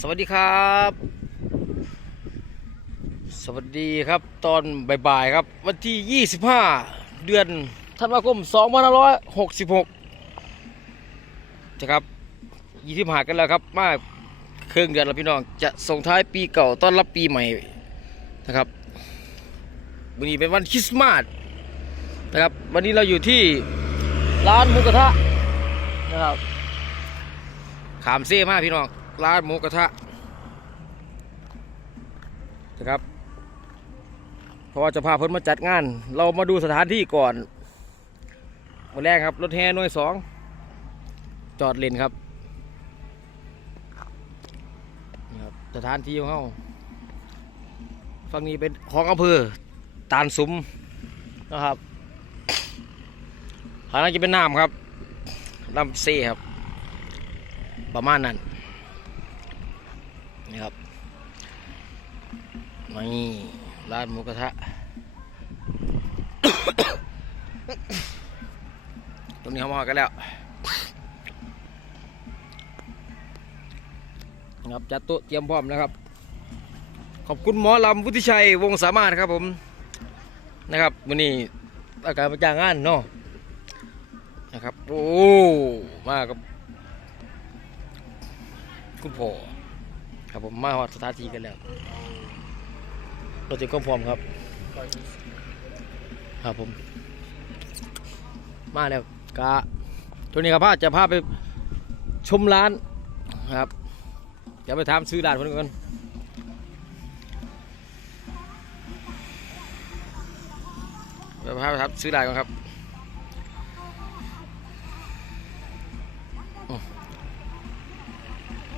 สวัสดีครับ สวัสดีครับตอนบ่ายๆครับ วันที่ 25 เดือนธันวาคม2566นะครับ25กันแล้วครับ มาเครื่องเดือนแล้วพี่น้อง จะส่งท้ายปีเก่าต้อนรับปีใหม่นะครับวันนี้เป็นวันคริสต์มาสนะครับ วันนี้เราอยู่ที่ร้านหมูกระทะนะครับขามเซ่มากพี่น้อง ร้านหมูกระทะนะครับเพราะว่าจะพาเพิ่นมาจัดงาน เรามาดูสถานที่ก่อนวันแรกครับ รถแห่หน่วยสองจอดเลนครับนี่ครับ สถานที่ของเขาฝั่งนี้เป็นของอำเภอตาลสุมนะครับทางนั้นจะเป็นน้ำครับน้ำเซ่ครับ ประมาณนั้น นี่ครับนี่ร้านหมูกระทะ ตรงนี้เขามากันแล้วนะครับจัดโต๊ะเตรียมพร้อมนะครับ ขอบคุณหมอลำวุฒิชัยวงสามารถครับผมนะครับวันนี้อาการประจางงานเนาะนะครับ โอ้ มากับ คุณพ่อ ครับผมมาฮอดสถานที่กันแล้วเราจะก็พร้อมครับ ครับผม มาแล้วกะตัวนี้ครับพาจะพาไปชมร้านครับเดี๋ยวไปถามซื้อร้านคนก่อนเดี๋ยวพาไปถามซื้อร้านก่อนครับ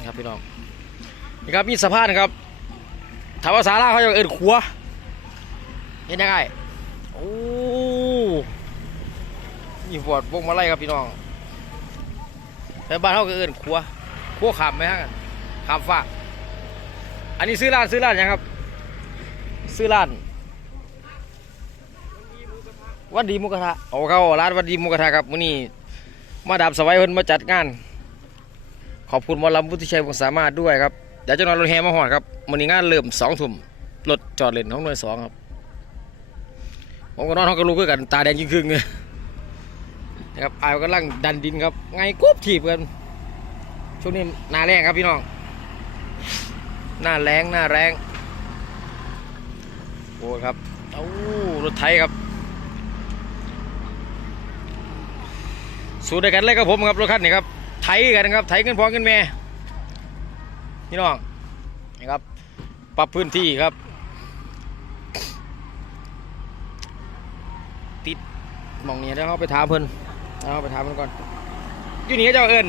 ครับพี่น้อง นี่ครับมีสะพานครับถามว่าสาราเขาจะเอินขัวเห็นยังไงโอ้นี่ปวดวงมาไล่ครับพี่น้องแต่บ้านเขาก็เอินขัวขัวขามไหมฮะขามฝากอันนี้ซื้อร้านซื้อร้านยังครับ ซื้อร้านวันดีมุกระทะเอาเข้าร้านวันดีมุกระทะครับมื้อนี้มาดามสวัยเพิ่นมาจัดงาน ขอบคุณมอลำพุทธิชัยวงสามารถด้วยครับ เดี๋ยวจะนอนรถแห่มาหอดครับมันนี้งานเริ่มสองทุ่มรถจอดเลนห้องหน่วยสองครับผมก็นอนห้องกระลูกกันตาแดงยิ่งครึ่งเลยนะครับอายกำลังดันดินครับ ไงกุ๊บถีบกันช่วงนี้หน้าแรงครับพี่น้อง หน้าแรงหน้าแรงโอ้ครับเอ้ารถไถครับ สู้ด้วยกันเลยครับผมครับรถคันนี้ครับไถกันครับไถเงินพอเงินแม่ พี่น้องนะครับปรับพื้นที่ครับ ติดมองนี้เดี๋ยวเขาไปถามเพิ่นเอาไปถามเพิ่นก่อนอยู่นี่เจ้าเอิญ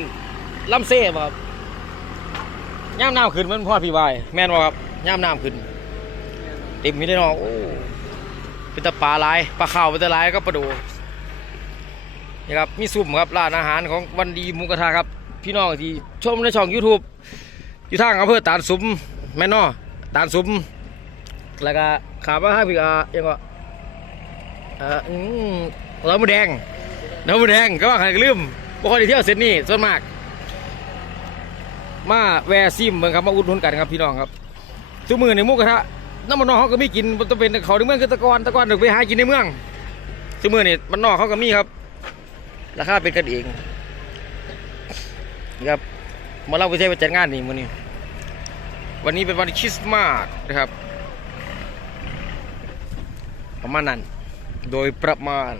ลำเซ่บ่ครับย่ามน้ำขึ้นมันพ่อพี่วายแม่นบ่ครับย่ามน้ำขึ้นเต็มมีได้น้องโอ้เป็นตะปลาหลายปลาข่าวเป็นตะหลายก็ปลาดูนี่ครับมีซุ่มครับร้านอาหารของวันดีมูกระทะครับ พี่น้องที่ชมในช่อง YouTube อยู่ทางอำเภอตาลสุมแม่นอตาลสุมแล้วก็ขาบมาให้พี่อายังก็เออเราหมูแดงเราหมูแดงก็ว่าใครลืมบ่ค่อยได้เที่ยวเส้นนี้ส่วนมาก มาแวะซิมเมืองครับมาอุดหนุนกันครับพี่น้องครับทุกมือในมูกกระทะน้ำมันนอกเขาก็มีกินต้องเป็นเขาในเมืองคือตะกอนตะกอนเดี๋ยวไปหากินในเมืองทุกมือนี่มันนอกเขาก็มีครับ ราคาเป็นกันเองนะครับ มาเล่าไปใช้ไปจัดงานนี่มื้อนี้ วันนี้เป็นวันคริสต์มาสนะครับ ประมาณนั้น โดยประมาณ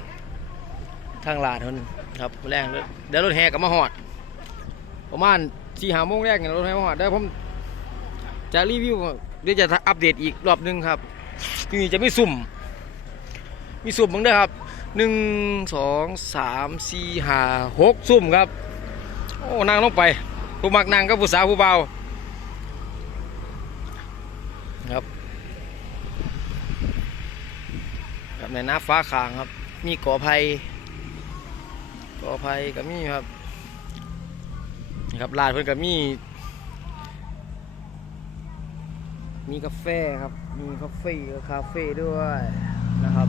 ทางลาดเท่านั้นครับแรงเดี๋ยวรถแห่กับมาหอด ประมาณสี่หาโมงแรกเนี่ยรถแห่มาหอดเดี๋ยวผมจะรีวิวเดี๋ยวจะอัปเดตอีกรอบหนึงครับทีนี้จะไม่สุ่ม มีสุ่มบ้างด้วยครับหนึ่งสองสามสี่ห้าหกซุ่มครับ โอ้นางลงไป ผู้มักนางก็ผู้สาวผู้เบาครับครับในน้าฟ้าขางครับ มีกอไผ่กอไผ่ก็มีครับครับลาดเพิ่นก็มี มีกาแฟครับ มีกาแฟกับคาเฟ่ด้วยนะครับ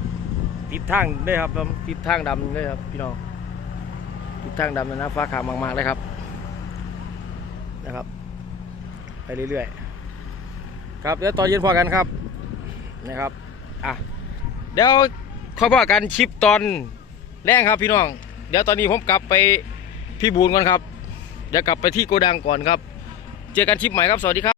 ครับติดทางด้วยครับติดทางดำด้วยครับพี่น้องทิศทางดำนะฟ้าขาวมากๆเลยครับ นะครับ ไปเรื่อยๆครับเดี๋ยวตอนเย็นพอกันครับนะครับอะเดี๋ยวค่อยพอกันชิปตอนแรงครับพี่น้อง เดี๋ยวตอนนี้ผมกลับไปพี่บูนก่อนครับ เดี๋ยวกลับไปที่โกดังก่อนครับ เจอกันชิปใหม่ครับสวัสดีครับ